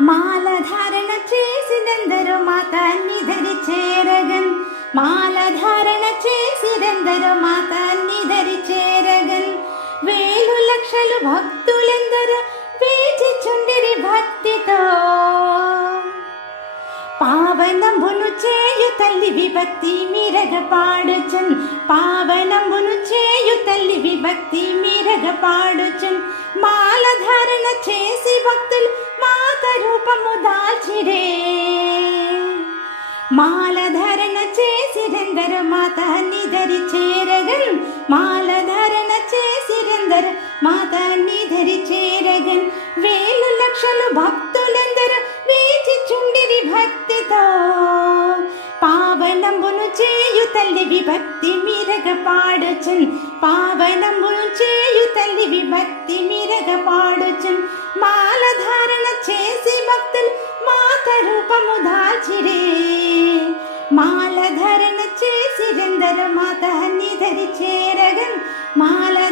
మాలధారణ చేసినందరూ మాతాన్ని ధరి చేరగన్. మాలధారణ చేసినందరూ మాతాన్ని ధరి చేరగన్. వేలు లక్షలు భక్తులెందరూ వేచి చుండిరి భక్తితో. పావనంబును చేయు తల్లి విభక్తి మీరగ పాడుచున్. పావనంబును చేయు తల్లి విభక్తి మీరగ పాడుచున్. మాలధారణ చేసి భక్తులు మాత రూపము దాల్చిరే. మాలధారణ చేసిరెందరు మాతాన్ని ధరి చేరగన్. మాలధారణ చేసిరెందరు మాతాన్ని ధరి చేరగన్. వేలు లక్షలు భక్తులెందరూ వేచి చుండిరి భక్తితో. పావనంబును చేయు తల్లి విభక్తి మీరగ పాడుచున్. పావనంబును చేయు తల్లి విభక్తి మీరగ పాడుచున్. మాలధారణ చేసి భక్తులు మాత రూపము దాల్చిరే. మాలధారణ చేసిరెందరు మాతాన్ని ధరి చేరగన్. మాల